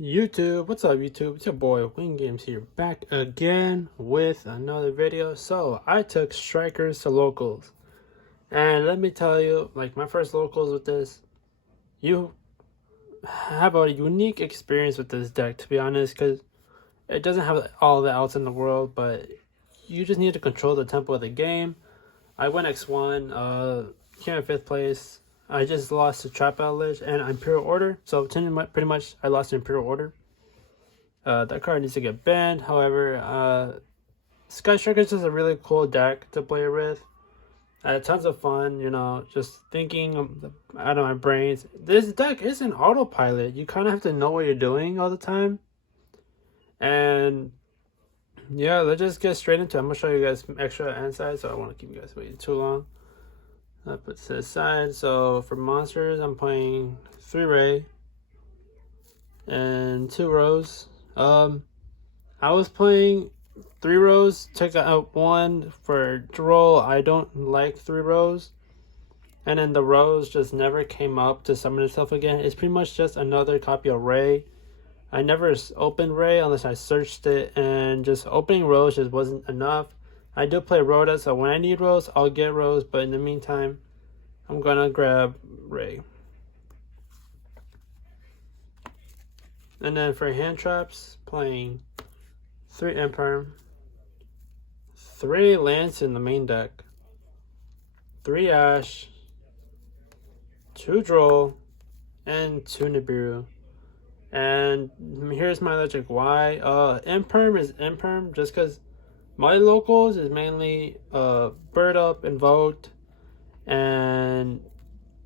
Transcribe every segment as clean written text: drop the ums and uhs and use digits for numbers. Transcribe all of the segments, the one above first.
YouTube, what's up YouTube? It's your boy Wing Games here, back again with another video. So I took strikers to locals, and let me tell you, like my first locals with this, you have a unique experience with this deck, to be honest, because it doesn't have all the outs in the world, but you just need to control the tempo of the game. I went X1, came in 5th place. I just lost to Trap Out Lich and Imperial Order, so pretty much I lost to Imperial Order. That card needs to get banned. However, Sky Strikers is a really cool deck to play with. I had tons of fun, just thinking out of my brains. This deck isn't autopilot. You kind of have to know what you're doing all the time. And yeah, let's just get straight into it. I'm going to show you guys some extra insights, so I don't want to keep you guys waiting too long. I put this aside. So for monsters, I'm playing 3 Ray and 2 Rose. I was playing 3 Rose, took out 1 for Droll. I don't like 3 Rose. And then the Rose just never came up to summon itself again. It's pretty much just another copy of Ray. I never opened Ray unless I searched it, and just opening Rose just wasn't enough. I do play Rhoda, so when I need Rose, I'll get Rose, but in the meantime, I'm gonna grab Ray. And then for hand traps, playing 3 Imperm, 3 Lance in the main deck, 3 Ash, 2 Droll, and 2 Nibiru. And here's my logic why. Imperm is Imperm just because my locals is mainly Bird Up, Invoked, and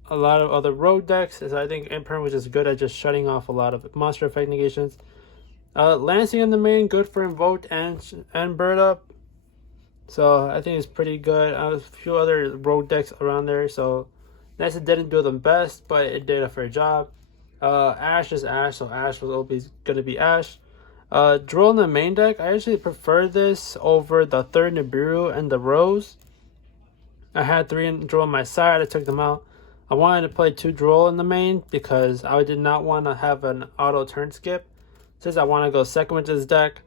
a lot of other rogue decks. So I think Imperm was just good at just shutting off a lot of monster effect negations. Lancing in the main, good for Invoked and Bird Up. So I think it's pretty good. A few other rogue decks around there. So Nessa didn't do the best, but it did a fair job. Ash is Ash, so Ash was always going to be Ash. Droll in the main deck, I actually prefer this over the 3rd Nibiru and the Rose. I had 3 Droll on my side, I took them out. I wanted to play 2 Droll in the main because I did not want to have an auto turn skip, since I want to go second with this deck.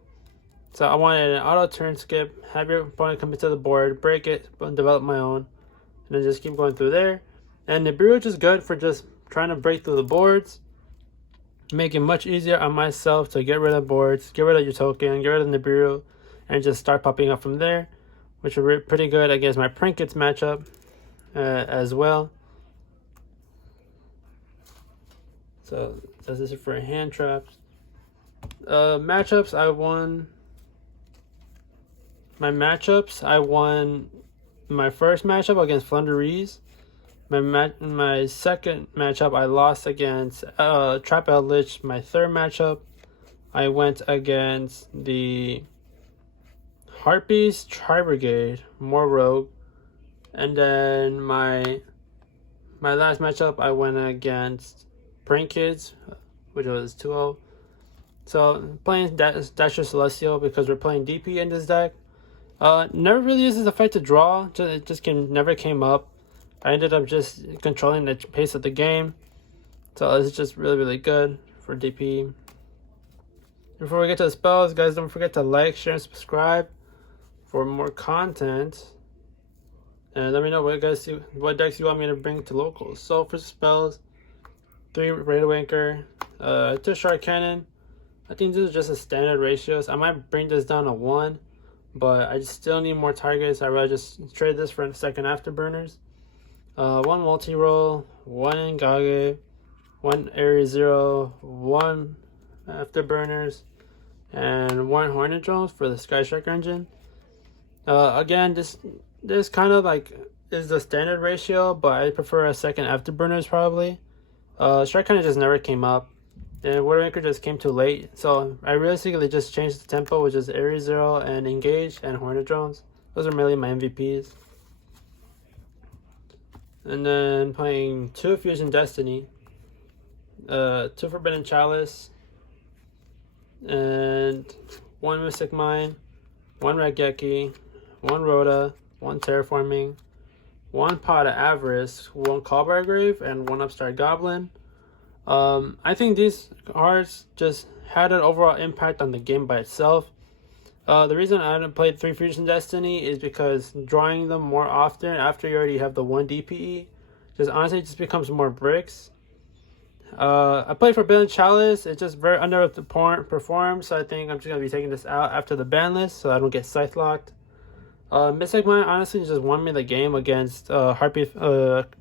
So I wanted an auto turn skip, have your opponent come into the board, break it, and develop my own, and then just keep going through there. And Nibiru is good for just trying to break through the boards, make it much easier on myself to get rid of boards, get rid of your token, get rid of Nibiru, and just start popping up from there, which are pretty good against my Prinkets matchup as well. So this is for hand traps. Matchups, I won my first matchup against Flundereeze. My second matchup, I lost against Trap Out Lich. My third matchup, I went against the Harpies Tri-Brigade, more rogue. And then my last matchup, I went against Prank Kids, which was 2-0. So playing Dasher Celestial because we're playing DP in this deck. Never really uses effect to draw. It just never came up. I ended up just controlling the pace of the game. So it's just really good for DP. Before we get to the spells, guys, don't forget to like, share, and subscribe for more content. And let me know what decks you want me to bring to locals. So for spells, 3 Radar Anchor, 2 Shark Cannon. I think this is just a standard ratios. I might bring this down to 1, but I still need more targets. I'd rather just trade this for a second afterburners. 1 multi-roll, 1 Engage, 1 Area 0, 1 afterburners, and 1 Hornet Drones for the Sky Striker engine. Again, this kind of like is the standard ratio, but I prefer a second afterburners probably. Strike kind of just never came up, and Water Anchor just came too late. So I realistically just changed the tempo, which is Area 0 and Engage and Hornet Drones. Those are mainly my MVPs. And then playing 2 Fusion Destiny, 2 Forbidden Chalice, and 1 Mystic Mine, 1 Raigeki, 1 Rhoda, 1 Terraforming, 1 Pot of Avarice, 1 Callbar Grave, and 1 Upstart Goblin. I think these cards just had an overall impact on the game by itself. The reason I haven't played 3 Fusion Destiny is because drawing them more often after you already have the 1 DPE just honestly just becomes more bricks. I played Forbidden Chalice. It's just very underperformed, so I think I'm just going to be taking this out after the ban list so I don't get scythe locked. Mystic Mine honestly just won me the game against Harpy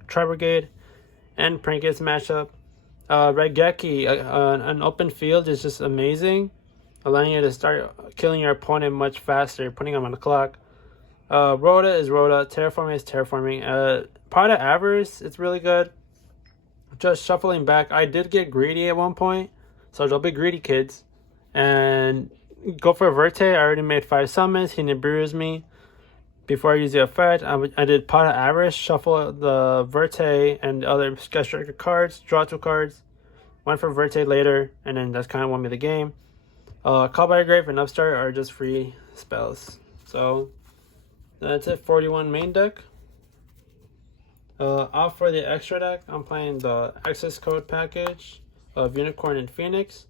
Tri-Brigade and Prankets matchup. Raigeki, an open field is just amazing, allowing you to start killing your opponent much faster, putting them on the clock. Rhoda is Rhoda, Terraforming is Terraforming. Pot of Avarice, it's really good. Just shuffling back, I did get greedy at one point, so don't be greedy, kids. And go for Verte. I already made 5 summons. He Nibiru's me. Before I use the effect, I did Pot of Avarice, shuffle the Verte and the other Sky Striker cards, draw 2 cards, went for Verte later, and then that's kind of won me the game. Call by Grave and Upstart are just free spells. So that's it, 41 main deck. Off for the extra deck, I'm playing the Access Code package of Unicorn and Phoenix.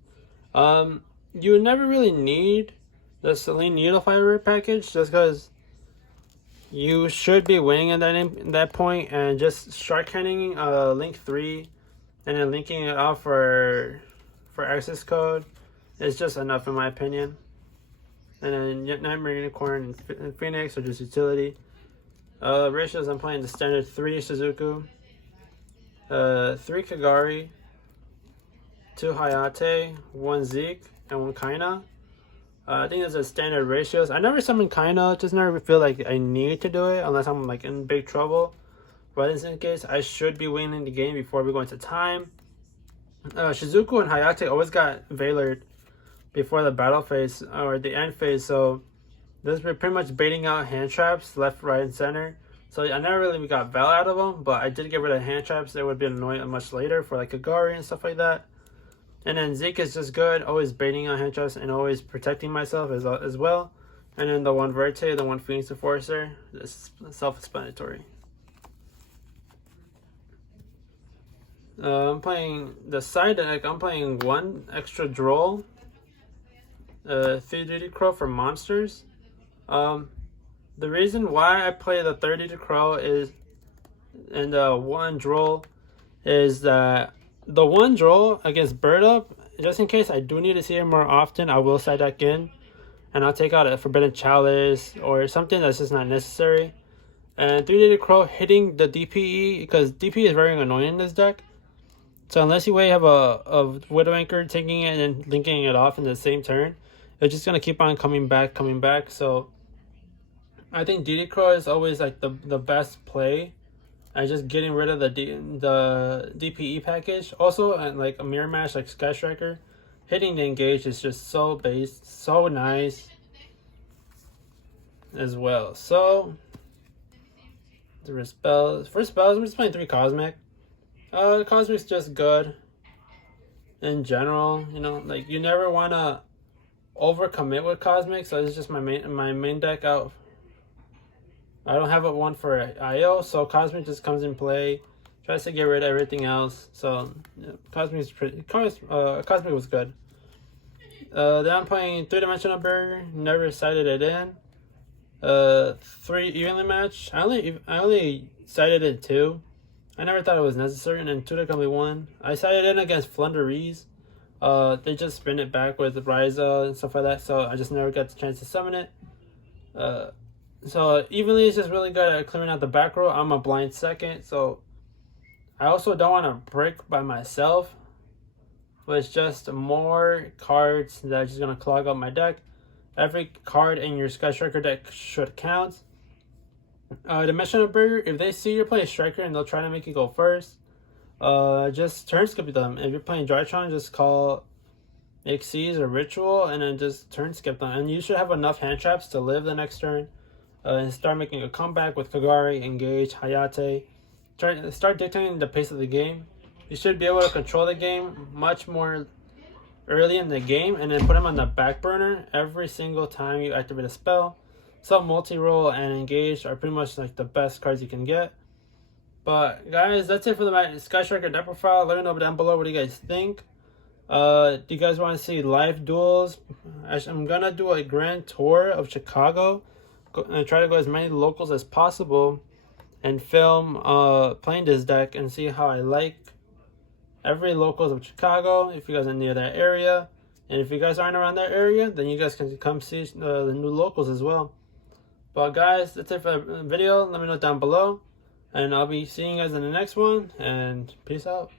You never really need the Selene Needlefire package just because you should be winning at that point, and just strike handing link 3 and then linking it off for Access Code is just enough in my opinion. And then Nightmare Unicorn and Phoenix are just utility. Ratios, I'm playing the standard 3 Shizuku, 3 Kagari, 2 Hayate, 1 Zeke, and 1 Kaina. I think those are standard ratios. I never summon Kaina, just never feel like I need to do it unless I'm like in big trouble. But in this case, I should be winning the game before we go into time. Shizuku and Hayate always got Veilered before the battle phase or the end phase, so this was pretty much baiting out hand traps left, right, and center. So I never really got Val out of them, but I did get rid of hand traps that would be annoying much later for like Kagari and stuff like that. And then Zeke is just good, always baiting out hand traps and always protecting myself as well. And then the 1 Verte, the 1 Phoenix Enforcer, this is self-explanatory. I'm playing the side deck. I'm playing 1 extra Droll, 3 Duty Crow for monsters. The reason why I play the 3 Duty Crow is and the 1 Droll is that the 1 Droll against Bird Up, just in case I do need to see him more often, I will side deck in and I'll take out a Forbidden Chalice or something that's just not necessary. And 3 Duty Crow hitting the DPE, because DPE is very annoying in this deck. So unless you have a Widow Anchor taking it and linking it off in the same turn, it's just going to keep on coming back. So I think DD Crow is always like the best play. And just getting rid of the DPE package. Also, and like a mirror match like Sky Striker, hitting the engage is just so based, so nice as well. So the spells, for spells, I'm just playing 3 Cosmic. Cosmic's just good in general. You know, like you never want to overcommit with Cosmic, so it's just my main deck out. I don't have one for IO, so Cosmic just comes in play, tries to get rid of everything else. So yeah, Cosmic was good. Then I'm playing 3-dimensional Burger. Never sided it in. 3 evenly match. I only sided it 2. I never thought it was necessary, and then 2 deck only 1. I sided in against Flunderees. They just spin it back with Ryza and stuff like that, so I just never got the chance to summon it. So evenly is just really good at clearing out the back row. I'm a blind second, so I also don't want to brick by myself. But it's just more cards that are just going to clog up my deck. Every card in your Sky Striker deck should count. Dimensional Burger, if they see you're playing Striker and they'll try to make you go first, just turn skip them. If you're playing Drytron, just call Xyz or Ritual and then just turn skip them. And you should have enough hand traps to live the next turn. And start making a comeback with Kagari, Engage, Hayate. Start dictating the pace of the game. You should be able to control the game much more early in the game and then put them on the back burner every single time you activate a spell. So multi-roll and Engage are pretty much like the best cards you can get. But guys, that's it for the Sky Striker deck profile. Let me know down below what you guys think. Do you guys want to see live duels? I'm gonna do a grand tour of Chicago and try to go as many locals as possible and film playing this deck and see how I like every locals of Chicago. If you guys are near that area, and if you guys aren't around that area, then you guys can come see the new locals as well. But guys, that's it for the video. Let me know down below, and I'll be seeing you guys in the next one, and peace out.